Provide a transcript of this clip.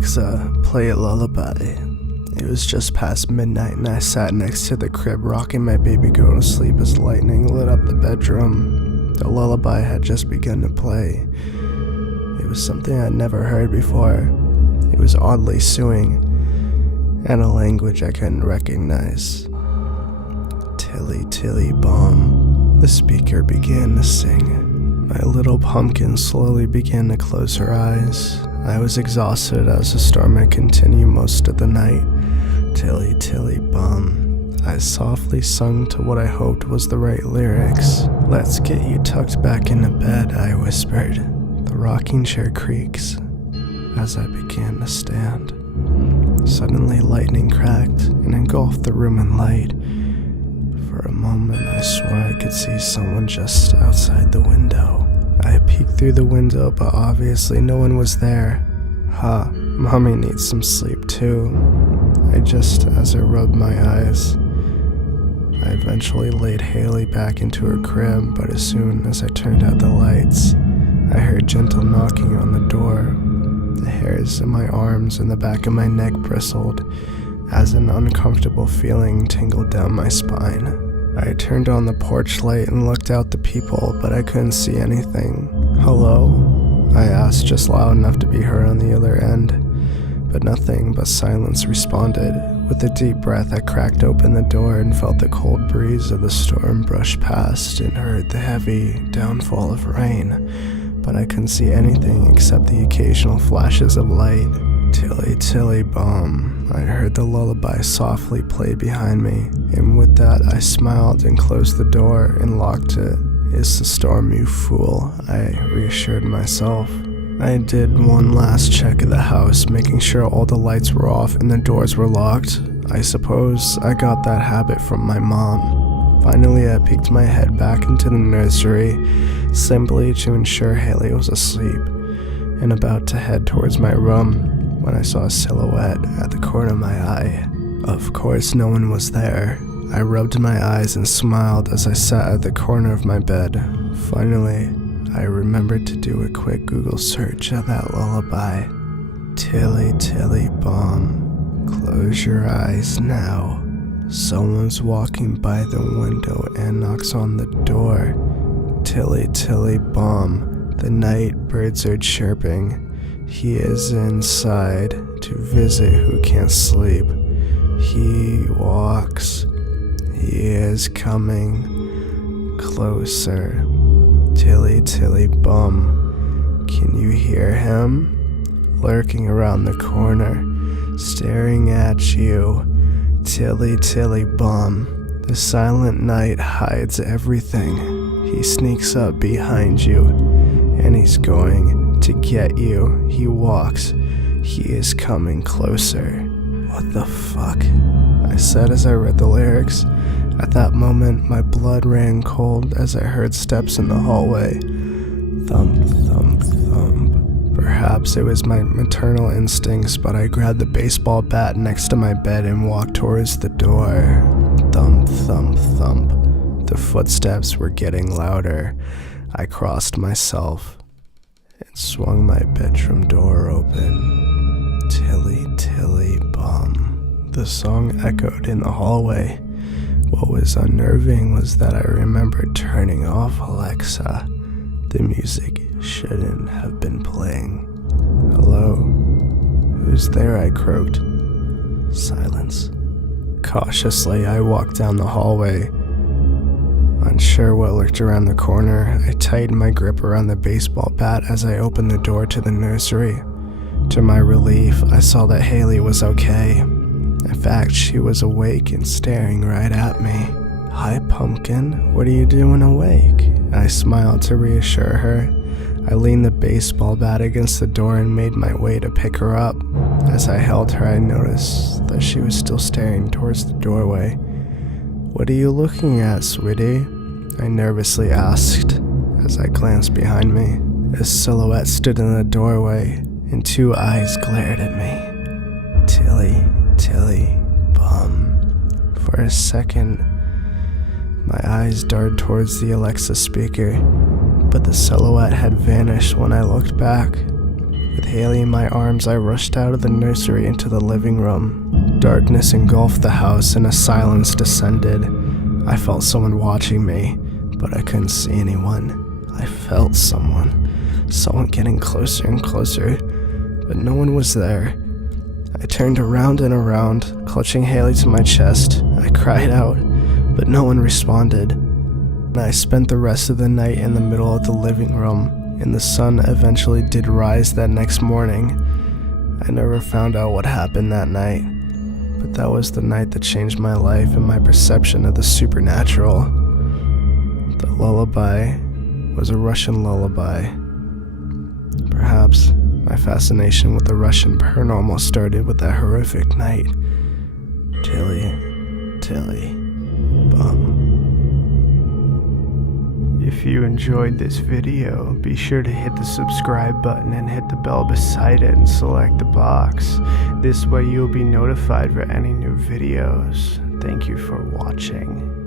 Alexa, play Lullaby. It was just past midnight and I sat next to the crib rocking my baby girl to sleep as lightning lit up the bedroom. The lullaby had just begun to play. It was something I'd never heard before. It was oddly soothing, and a language I couldn't recognize. Tilly, tilly, bomb, the speaker began to sing. My little pumpkin slowly began to close her eyes. I was exhausted as the storm had continued most of the night. Tilly, tilly, bum, I softly sung to what I hoped was the right lyrics. Let's get you tucked back into bed, I whispered. The rocking chair creaks as I began to stand. Suddenly lightning cracked and engulfed the room in light. For a moment I swore I could see someone just outside the window. I peeked through the window, but obviously no one was there. Mommy needs some sleep too. As I rubbed my eyes, I eventually laid Haley back into her crib, but as soon as I turned out the lights, I heard gentle knocking on the door. The hairs in my arms and the back of my neck bristled as an uncomfortable feeling tingled down my spine. I turned on the porch light and looked out the peephole, but I couldn't see anything. Hello? I asked just loud enough to be heard on the other end, but nothing but silence responded. With a deep breath, I cracked open the door and felt the cold breeze of the storm brush past and heard the heavy downfall of rain, but I couldn't see anything except the occasional flashes of light. Tilly, tilly, bomb, I heard the lullaby softly play behind me, and with that I smiled and closed the door and locked it. It's the storm, you fool, I reassured myself. I did one last check of the house, making sure all the lights were off and the doors were locked. I suppose I got that habit from my mom. Finally, I peeked my head back into the nursery, simply to ensure Haley was asleep, and about to head towards my room when I saw a silhouette at the corner of my eye. Of course, no one was there. I rubbed my eyes and smiled as I sat at the corner of my bed. Finally, I remembered to do a quick Google search of that lullaby. Tilly, tilly, bomb, close your eyes now. Someone's walking by the window and knocks on the door. Tilly, tilly, bomb, the night birds are chirping. He is inside to visit who can't sleep. He walks. He is coming closer. Tilly, tilly, bum. Can you hear him? Lurking around the corner, staring at you. Tilly, tilly, bum. The silent night hides everything. He sneaks up behind you, and he's going to get you. He walks. He is coming closer. What the fuck? I said as I read the lyrics. At that moment, my blood ran cold as I heard steps in the hallway. Thump, thump, thump. Perhaps it was my maternal instincts, but I grabbed the baseball bat next to my bed and walked towards the door. Thump, thump, thump. The footsteps were getting louder. I crossed myself and swung my bedroom door open. Tilly, tilly, bum. The song echoed in the hallway. What was unnerving was that I remembered turning off Alexa. The music shouldn't have been playing. Hello? Who's there? I croaked. Silence. Cautiously, I walked down the hallway. Unsure what lurked around the corner, I tightened my grip around the baseball bat as I opened the door to the nursery. To my relief, I saw that Haley was okay. In fact, she was awake and staring right at me. Hi, Pumpkin. What are you doing awake? I smiled to reassure her. I leaned the baseball bat against the door and made my way to pick her up. As I held her, I noticed that she was still staring towards the doorway. What are you looking at, sweetie? I nervously asked as I glanced behind me. A silhouette stood in the doorway, and two eyes glared at me. Tilly, tilly, bum. For a second, my eyes darted towards the Alexa speaker, but the silhouette had vanished when I looked back. With Haley in my arms, I rushed out of the nursery into the living room. Darkness engulfed the house and a silence descended. I felt someone watching me, but I couldn't see anyone. I felt someone getting closer and closer, but no one was there. I turned around and around, clutching Haley to my chest. I cried out, but no one responded. I spent the rest of the night in the middle of the living room, and the sun eventually did rise that next morning. I never found out what happened that night, but that was the night that changed my life and my perception of the supernatural. The lullaby was a Russian lullaby. Perhaps my fascination with the Russian paranormal started with that horrific night. Tilly, bum. If you enjoyed this video, be sure to hit the subscribe button and hit the bell beside it and select the box. This way you'll be notified for any new videos. Thank you for watching.